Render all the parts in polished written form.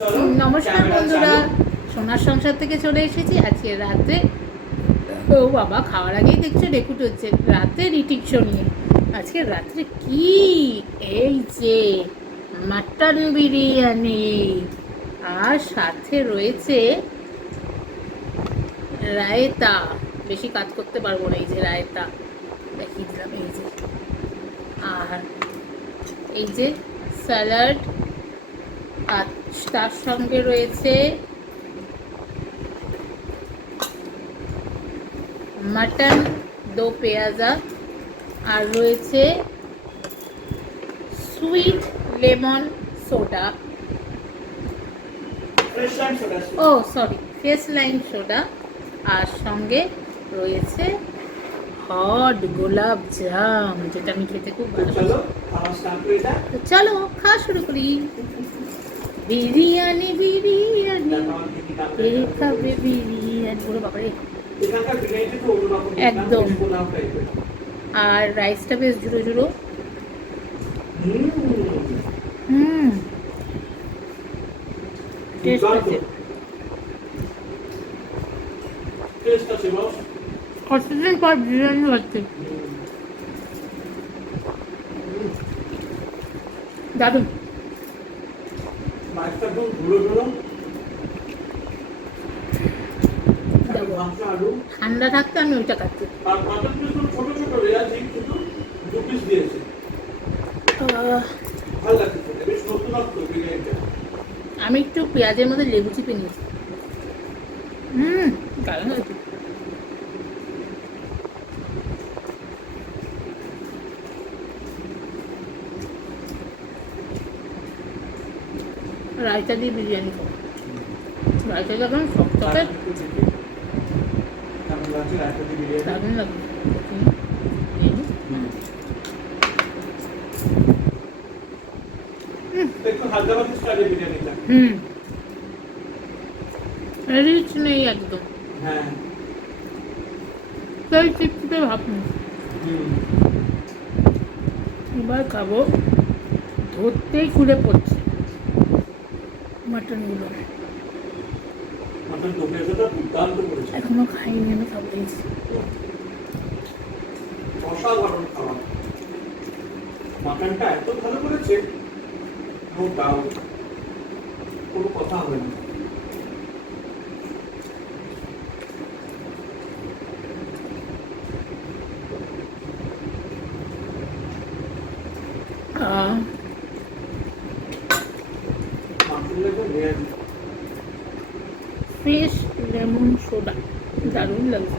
নমস্কার বন্ধুরা, সোনার সংসার থেকে চলে এসেছি আজকে রাতে। ও বাবা, খাওয়ার আগেই দেখছো ডেকুট হচ্ছে রাতে রিটিক শো নিয়ে। আজকে রাত্রে কি, এই যে মাটন বিরিয়ানি, আর সাথে রয়েছে রায়তা। বেশি কাজ করতে পারবো না, এই যে রায়তা দেখিয়ে দিলাম, এই যে, আর এই যে স্যালাড, আর তার সঙ্গে রয়েছে মাটন দো পেঁয়াজা, আর রয়েছে সুইট লেমন সোডা, ও সরি ফ্রেশ লাইম সোডা, আর সঙ্গে রয়েছে হট গোলাপ জাম, যেটা আমি খেতে খুব ভালোবাসি। তো চলো খাওয়া শুরু করি। বিরিয়ানি বিরিয়ানি, কে খাবে বিরিয়ানি, ওরে বাবারে একদম। আর রাইসটা বেশ ঝুড়ো ঝুড়ো। টেস্ট আছে, কতদিন পর বিরিয়ানি হচ্ছে, দারুণ। ঠান্ডা থাকতে আমি ওইটা খাচ্ছি। আমি একটু পেঁয়াজের মধ্যে লেবু চিপে নিয়েছি। দারুণ হয়েছে। রায়তা দিয়ে বিরিয়ানি খাবো। রায়তা যখন শক্ত হবে দারুণ লাগবে। রিচ নেই একদম, সেই চিপচিপে ভাব নেই। এবার খাবো, ধরতেই খুলে পড়ছে মাটনগুলো। এখনো খাইনি, আমি খাবো। অসাধারণ খাবার, মাটনটা এত ভালো করেছে, নো ডাউট, কোনো কথা হবে না। ফ্রেশ লেমন সোডা, দারুণ লাগছে।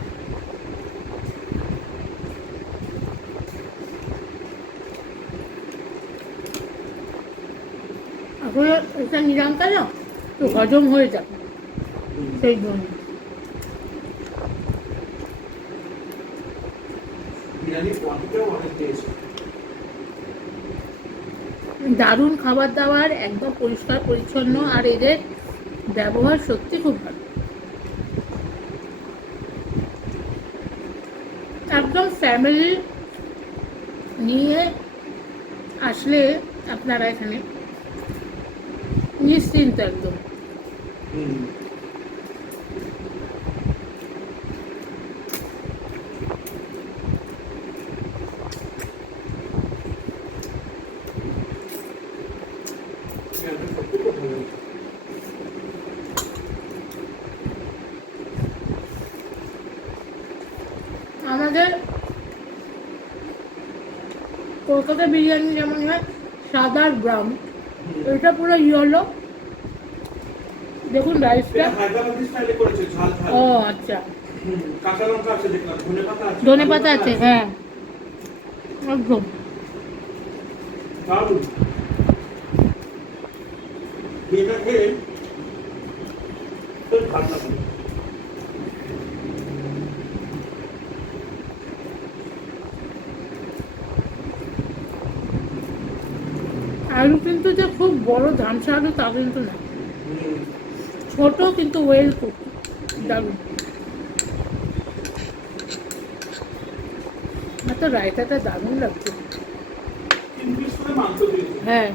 আসলে এটা নিরামটা না, তো হজম হয়ে যাবে, সেই জন্য। দারুণ খাবার দাবার, একদম পরিষ্কার পরিচ্ছন্ন, আর এদের ব্যবহার সত্যি খুব ভালো। একদম ফ্যামিলি নিয়ে আসলে আপনারা এখানে নিশ্চিন্ত একদম। আমাদের কলকাতা বিরিয়ানি যেমন হয় সাদা ব্রাউন, এটা পুরো ইয়েলো। দেখুন রাইসটা, ও আচ্ছা, ধনে পাতা আছে, হ্যাঁ একদম। আলু কিন্তু যে খুব বড় ধামসা আলু তা কিন্তু না, ছোট কিন্তু ওয়েল কুক, দারুণ। আমার তো রায়তাটা দারুণ লাগছে। হ্যাঁ,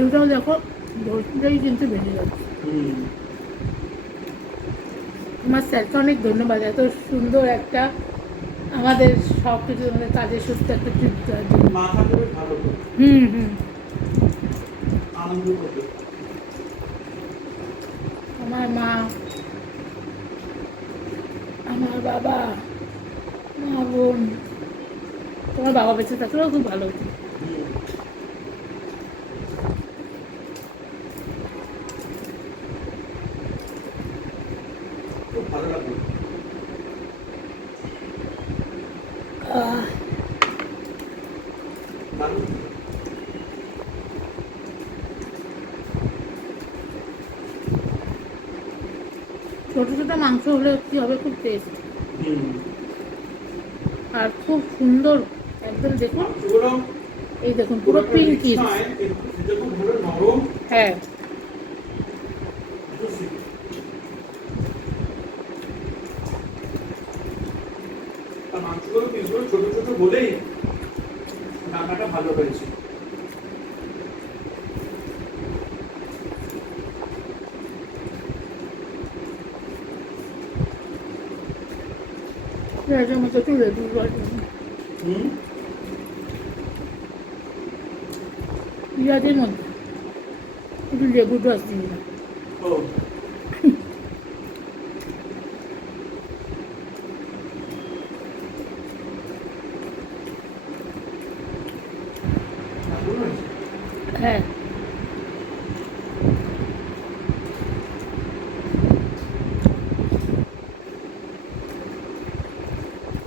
আলুটাও দেখো ধরতেই কিন্তু বেড়ে যাচ্ছে। হুম। আমার স্যারকে অনেক ধন্যবাদ, এত সুন্দর একটা আমাদের সব কিছু আমাদের কাজের সুস্থ একটা ট্রিপ দেওয়ার জন্য। মা থাকলে বেশ ভালো তো, হুম হুম। আনন্দ করতে। আমার মা, আমার বাবা, মা, বোন, তোমার বাবা বেঁচে থাকলেও খুব ভালো হতো। হুম। খুব ভালো লাগলো। আহ, দারুণ। ছোট ছোট মাংস হলে কি হবে, খুব টেস্ট হুম। আর খুব সুন্দর একদম। দেখুন, মাংসগুলো এই দেখুন খুব পুরো একটা rich পিঙ্কি। নয়, কিন্তু সেটা খুব ভালো নরম, হ্যাঁ, juicy। আর মাংসগুলো পিসগুলো ছোট ছোট বলেই রান্নাটা ভালো হয়েছে। পেঁয়াজের মতো একটু লেবু রস দিন। হুম। পেঁয়াজের মধ্যে একটু লেবুর রস দিন না। ও, দারুণ হয়েছে। হ্যাঁ,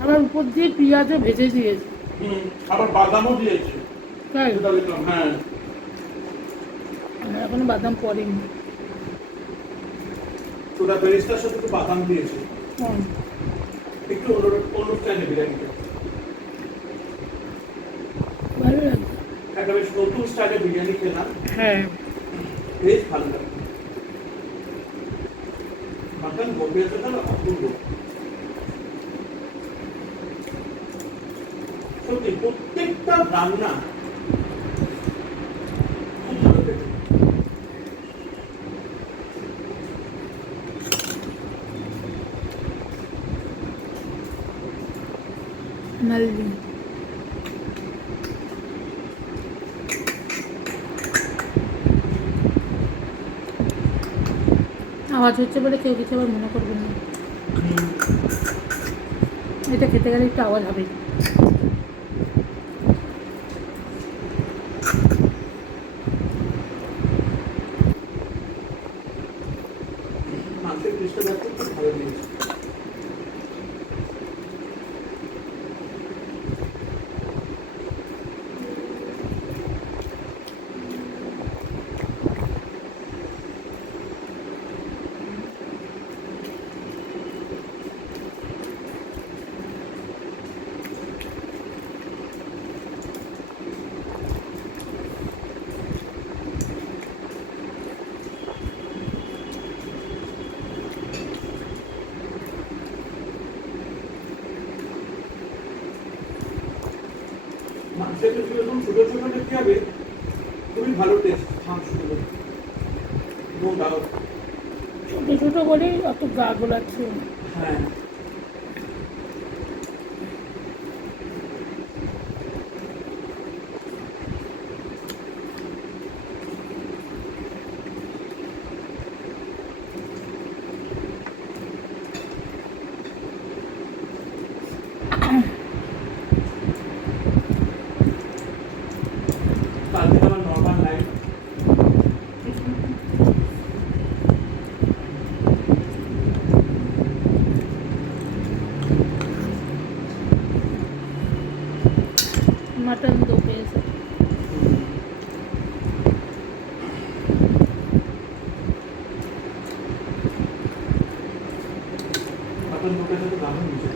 আবার উপর দিয়ে পেঁয়াজও ভেজে দিয়েছে। হুম, আবার বাদামও দিয়েছে। তাই সেটা দেখলাম, হ্যাঁ। আমার এখনো বাদাম পড়েনি। ওটা বেরেস্তার সাথে একটু বাদাম দিয়েছে, হুম, একটু অন্য অন্য স্টাইলে বিরিয়ানিটা। ভালো লাগছে। একটা বেশ নতুন স্টাইলে বিরিয়ানি খেলাম, হ্যাঁ, বেশ ভালো লাগলো। মাটন গোবিয়াটা অপূর্ব। সত্যি প্রত্যেকটা রান্না খুব ভালো খেতে। নালি আওয়াজ হচ্ছে বলে কেউ কিছু আবার মনে করবেন না। হুম। এটা খেতে গেলে একটু আওয়াজ হবে। মাংসের পিসটা দেখতে খুব ভালো দিয়েছে। মাংসের পিসগুলো যখন ছোট ছোট দেখতে হবে, খুবই ভালো টেস্ট মাংসগুলো, নো ডাউট। ছোটো ছোটো বলেই অত গা গোলাচ্ছে। হ্যাঁ। কালকে আমার নর্মাল লাইফ, মাটন দো পেয়েছে। মাটন লোকের সাথে দারুণ মিশে।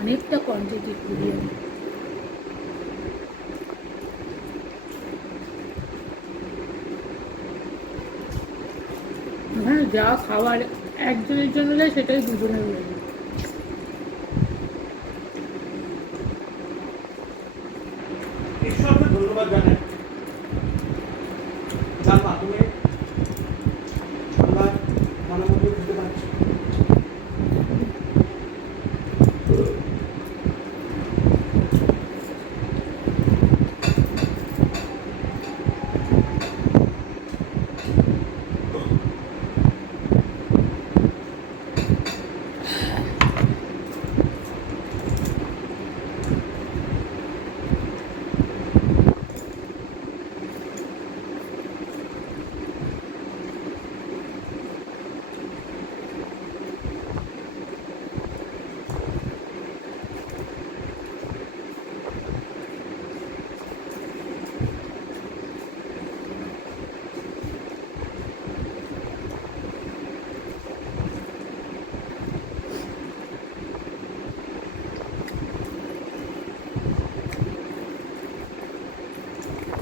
অনেকটা কোয়ান্টিটি বিরিয়ানি। ওখানে যা খাবার একজনের জন্য দেয় সেটাই দুজনের হয়ে যায়। ঈশ্বরকে ধন্যবাদ জানাই, যার মাধ্যমে আমরা মনের মধ্যে খেতে পারছি।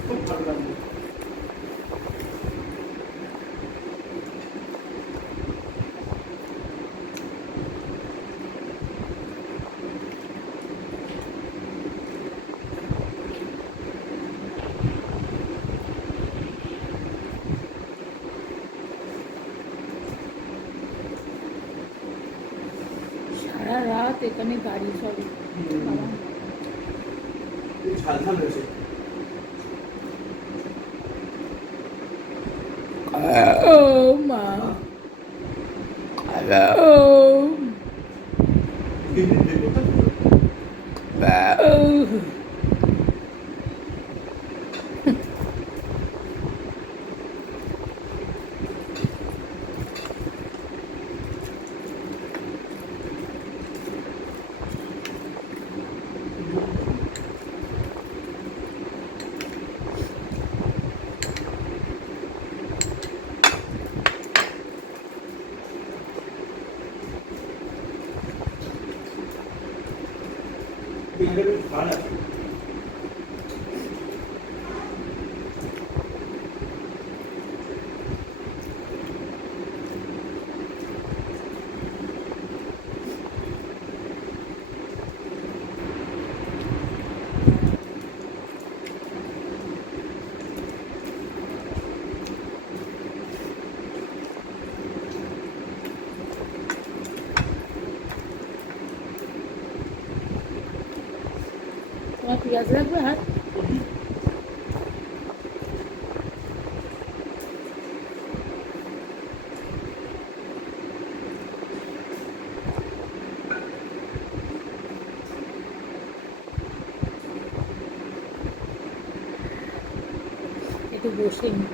খুব ভালো লাগলো। সারা রাত এখানে গাড়ি চলে। এই ঝাল ঝাল হয়েছে। ও মা, ও ভালো আছে। তোমার পেঁয়াজ লাগবে? আর একটু বসে নি।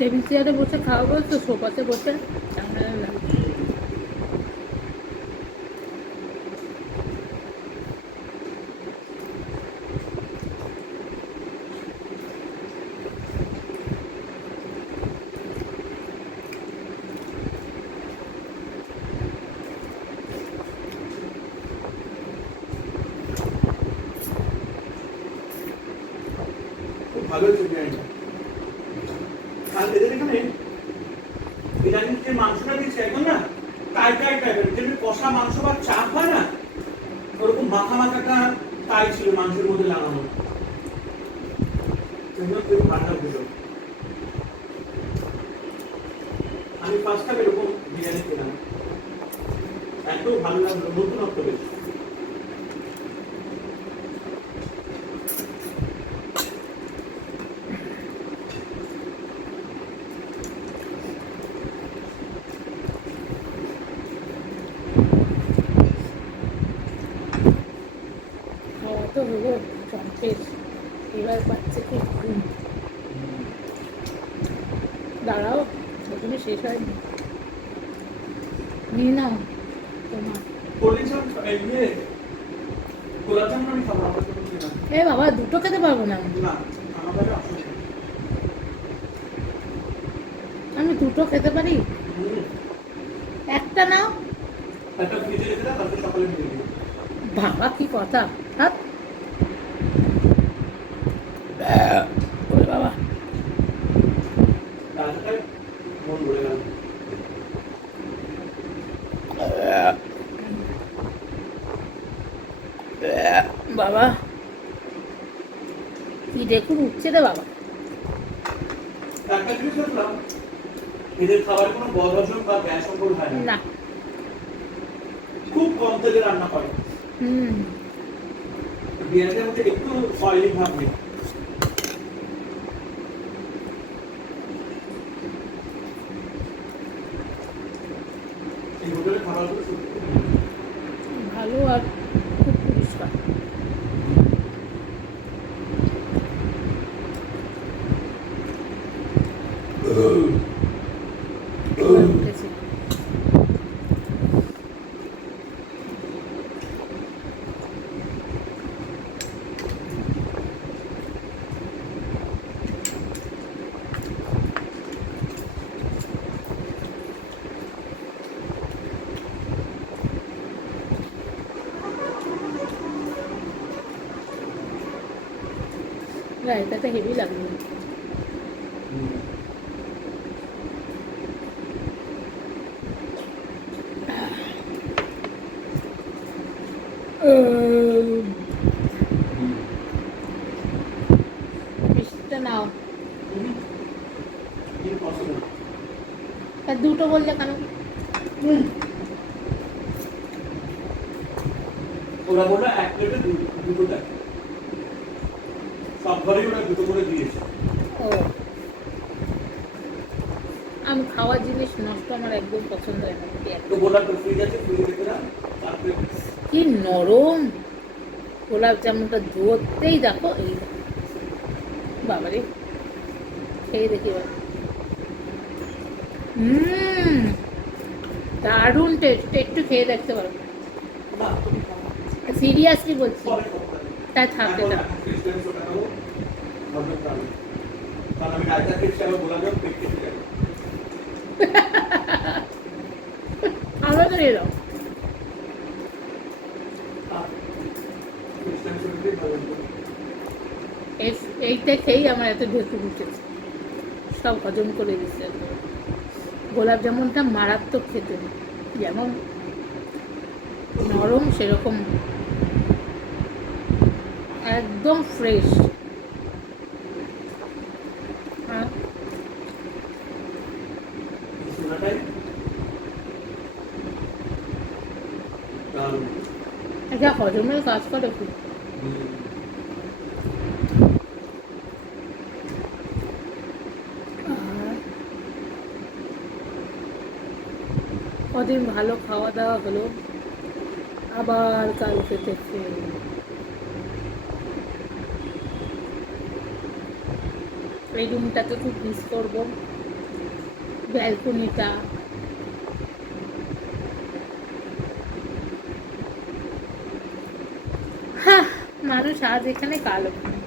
টেবিল চেয়ারে বসে খাওয়াবো তো সোফাতে বসে ঝামেলা লাগবে। খুব ভালো হয়েছে বিরিয়ানিটা। আর এদের এখানে বিরিয়ানির যে মাংসটা দিয়েছে একদম না টাই টাই টাইপের, যেমনি কষা মাংস বা চাপ হয় না ওরকম মাখা মাখাটা তাই ছিল মাংসের মধ্যে লাগানো। সেগুলো খুব ভালো লাগছিল। আমি ফার্স্ট টাইম এরকম বিরিয়ানি খেলাম, এত ভালো লাগলো, নতুনত্ব বেশ। খাওয়া তো হলো চম্পের, এবার বাচ্চাকে ঘুম। দাঁড়াও এখনো শেষ হয়নি। নিয়ে নাও তোমার। গোলাপ জামুন আমি খাবো, আমার তো কিছু না। এ বাবা, দুটো খেতে পারবো না আমি। না, আমার কাছে অসুবিধা নেই। আমি দুটো খেতে পারি? হুম, একটা নাও। একটা ফ্রিজে রেখে দাও, তারপর সকালে নিয়ে নিও। বাবা কি কথা, হাত। ওরে বাবা, তাড়াতাড়ি মন ভরে গেল। বাবা কি দেখুন উঠছে রে বাবা। একটা জিনিস দেখলাম, এদের খাবারে কোনো বদহজম বা গ্যাস অম্বল হয় না। না। খুব কম তেলে রান্না করে। হুম। বিরিয়ানির মধ্যে একটু অয়েলি ভাব নেই। এই হোটেলের খাবারগুলো সত্যি ভালো আর খুব পরিষ্কার। এবার উঠেছে। রায়তাটা হেভি লাগলো। মিষ্টিটা নাও। ইম্পসিবল। আর দুটো বললে কেন? ওরা বললো এক প্লেটে দুটো দেয়, সব ঘরেই ওরা দুটো করে দিয়েছে। ও, আমি খাওয়ার জিনিস নষ্ট আমার একদম পছন্দ হয় না। তো বললাম তো ফ্রিজ আছে, ফ্রিজে রেখে দাও, তারপরে কি নরম গোলাপ জামুনটা, ধরতেই দেখো এই দেখো। বাবারে, খেয়ে দেখি এবার। দারুণ টেস্ট, একটু খেয়ে দেখতে পারো। না তুমি খাও। সিরিয়াসলি বলছি। পরে করতে হবে। তাই থাকতে এখন দাও। এখন ক্রিসপেন্স ওটা খাবো, হজম পাবে। কারণ আমি রায়তা খেয়েছি, আবার বললাম যে পেট কেটে যাবে। আমরা তো নিয়ে যাও। ক্রিসপেন্স ওটাই হজম করবে। এইটা খেয়েই আমার এত ঢেকে উঠেছে, সব হজম করে দিচ্ছে। গোলাপ জামুনটা মারাত্মক খেতে, যেমন নরম সেরকম একদম ফ্রেশ। সোনাটাই দারুণ। এটা হজমের কাজ করে খুব। আর কদিন ভালো খাওয়া দাওয়া হলো, আবার কালকে থেকে এই রুমটাকে খুব মিস করবো, ব্যালকনিটা। হ্যাঁ, মানুষ আজ এখানে কাল ওখানে।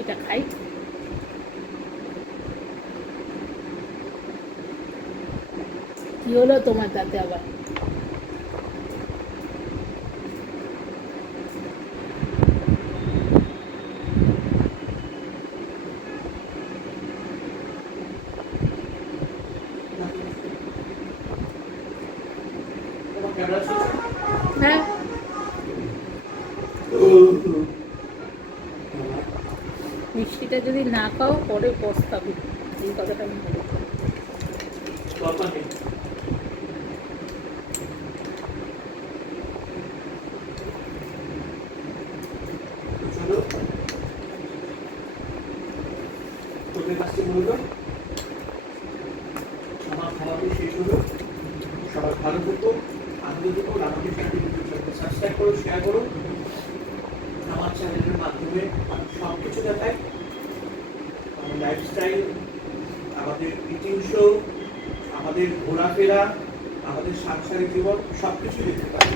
এটা খাই। কি হলো তোমার তাতে আবার? তোমার ক্যামেরা চলছে? হ্যাঁ, মিষ্টিটা যদি না খাও পরে পস্তাবে, এই কথাটা আমি বলি। দরকার নেই। চলো, তোদের কাছে মূলত আমার খাওয়াটি শেষ হলো। সবাই ভালো থাকো, আনন্দ থেকো। আমাকে চ্যানেলটি সাবস্ক্রাইব করো, শেয়ার করো। আমার চ্যানেলের মাধ্যমে সব কিছু দেখায়, আমাদের লাইফস্টাইল, আমাদের ইটিং শো, আমাদের ঘোরাফেরা, আমাদের সাংসারিক জীবন সব কিছু দেখতে পারি।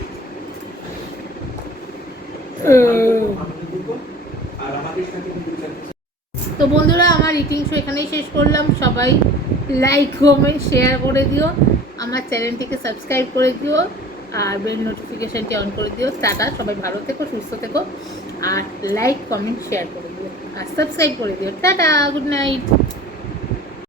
আর আমাদের সাথে তো বন্ধুরা, আমার ইটিং শো এখানেই শেষ করলাম। সবাই লাইক কমেন্ট শেয়ার করে দিও, আমার চ্যানেলটিকে সাবস্ক্রাইব করে দিও, আর বেল নোটিফিকেশানটি অন করে দিও। টাটা, সবাই ভালো থেকো, সুস্থ থেকো, আর লাইক কমেন্ট শেয়ার করে দিও আর সাবস্ক্রাইব করে দিও। Tata, good night.